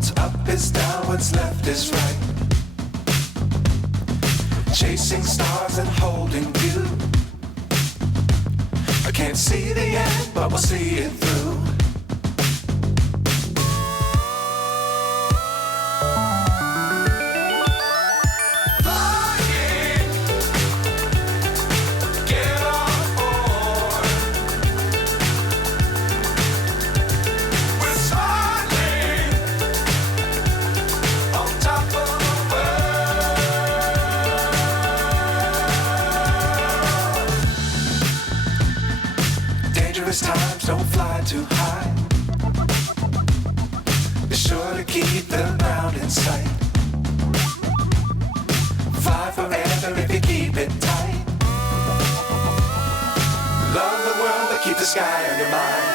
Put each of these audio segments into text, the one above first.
What's up is down, what's left is right. Chasing stars and holding you. I can't see the end, but we'll see it through. Times don't fly too high. Be sure to keep the ground in sight. Fly forever if you keep it tight. Love the world but keep the sky on your mind.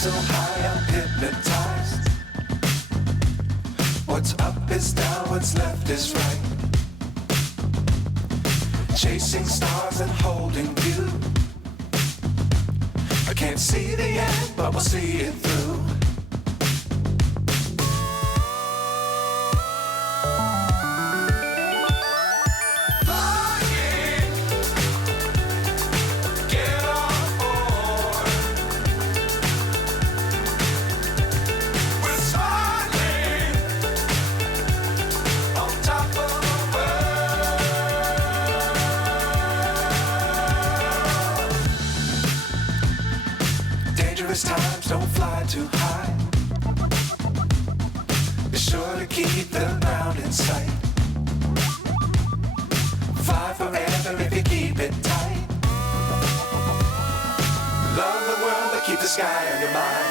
So high I'm hypnotized. What's up is down, what's left is right. Chasing stars and holding you. I can't see the end, but we'll see it through. Times don't fly too high. Be sure to keep the ground in sight. Fly forever if you keep it tight. Love the world but keep the sky on your mind.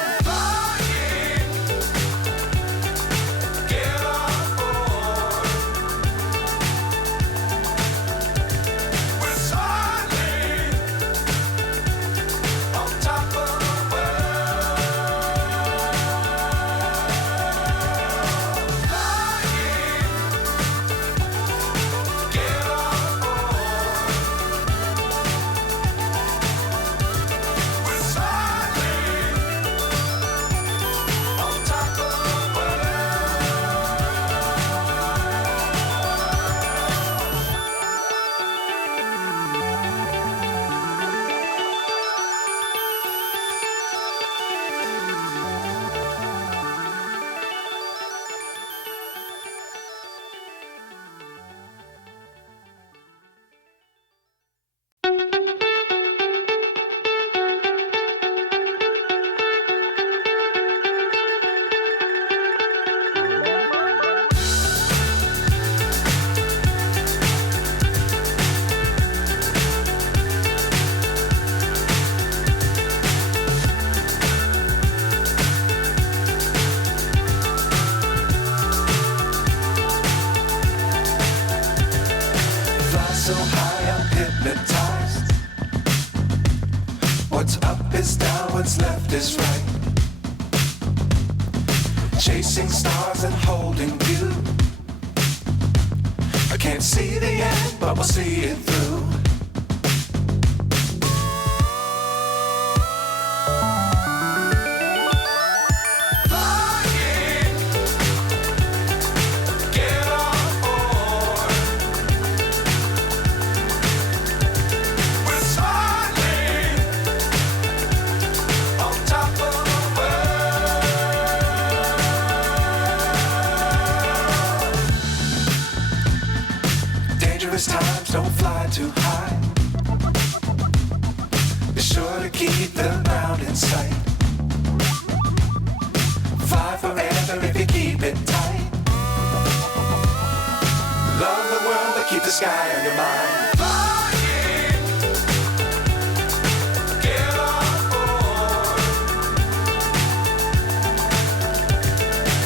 So high I'm hypnotized. What's up is down, what's left is right. Chasing stars and holding you. I can't see the end, but we'll see it through. to keep the ground in sight. Fly forever if you keep it tight. Love the world, but keep the sky on your mind. Flying, get on board.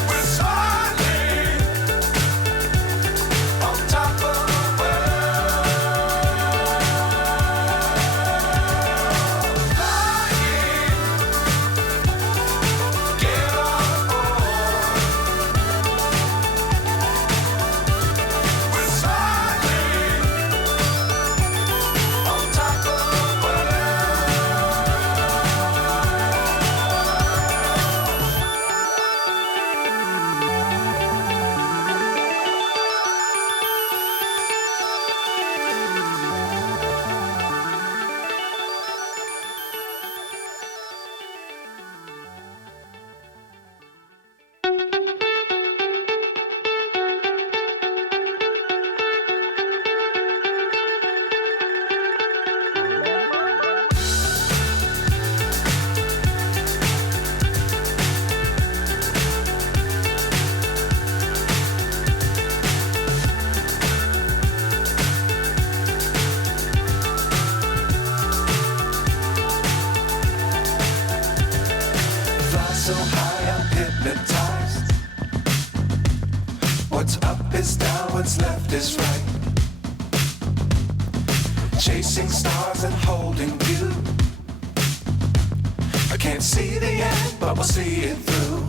We're soaring on top of the world. Flying, get on board. We're soaring on top of the world. Fly so high, I'm hypnotized. What's up is down, what's left is right. Chasing stars and holding you. I can't see the end, but we'll see it through.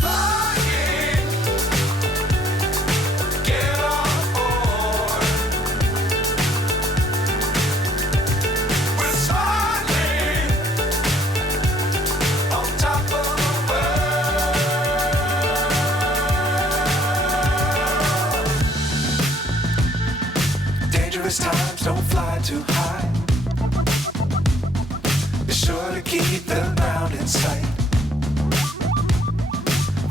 Flying, get on board. We're soaring on top of the world. Dangerous times, don't fly too high. Be sure to keep the ground in sight.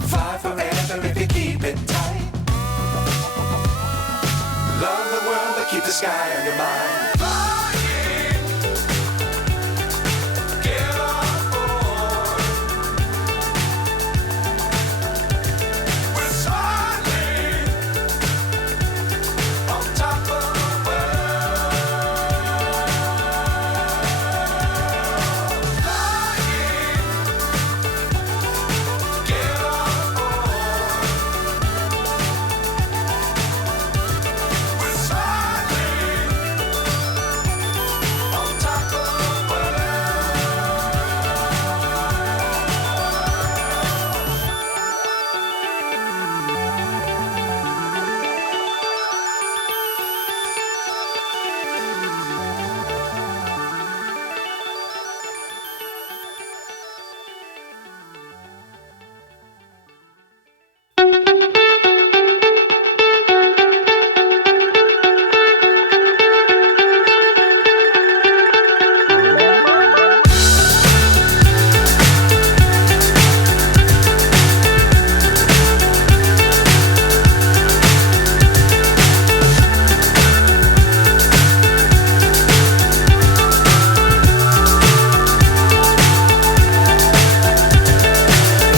Fly forever if you keep it tight. Love the world, but keep the sky on your mind. Flying, get on board. We're soaring on top of the world. Flying, get on board. We're soaring on top of the world.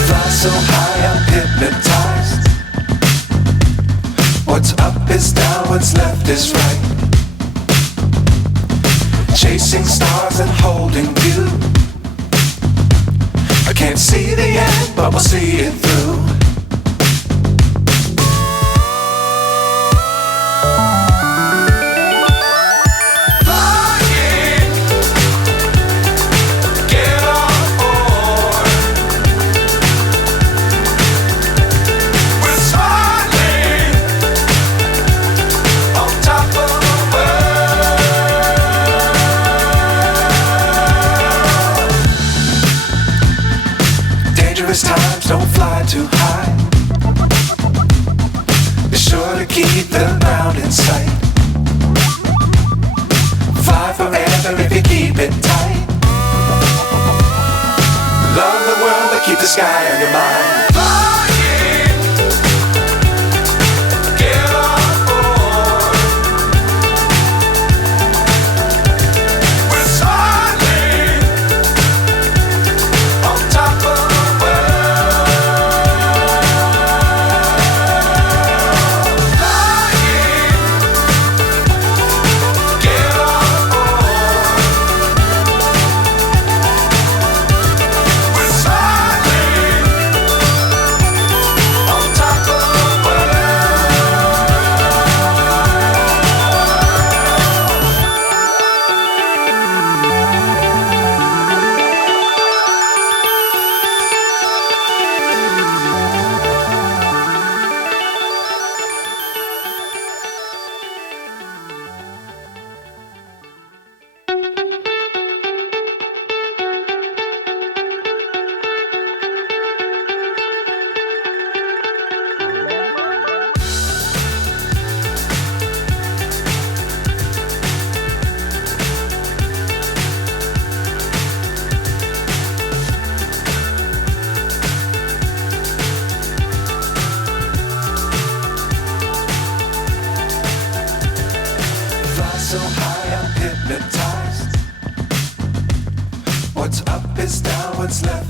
Fly so high, I'm hypnotized. What's up is down, what's left is right. Chasing stars and holding you. I can't see the end, but we'll see it through. Flying, get on board. We're soaring on top of the world. Dangerous times, don't fly too high. Be sure to keep the ground in sight. Fly forever if you keep it tight. Love the world, but keep the sky on your mind. Flying, get on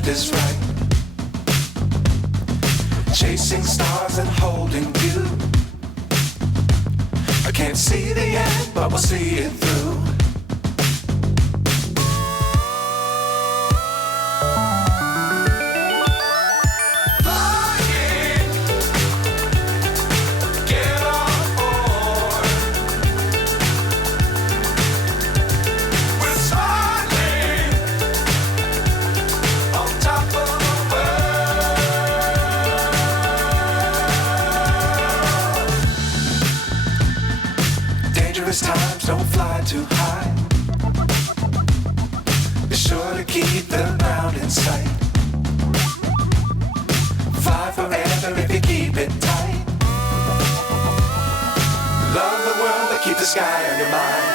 left is right. Chasing stars and holding you. I can't see the end, but we'll see it through. Flying, get on board. We're smiling on top of the world. Dangerous times, don't fly too high. Be sure to keep the ground in sight. Fly forever if you keep it tight. Love the world, but keep the sky on your mind.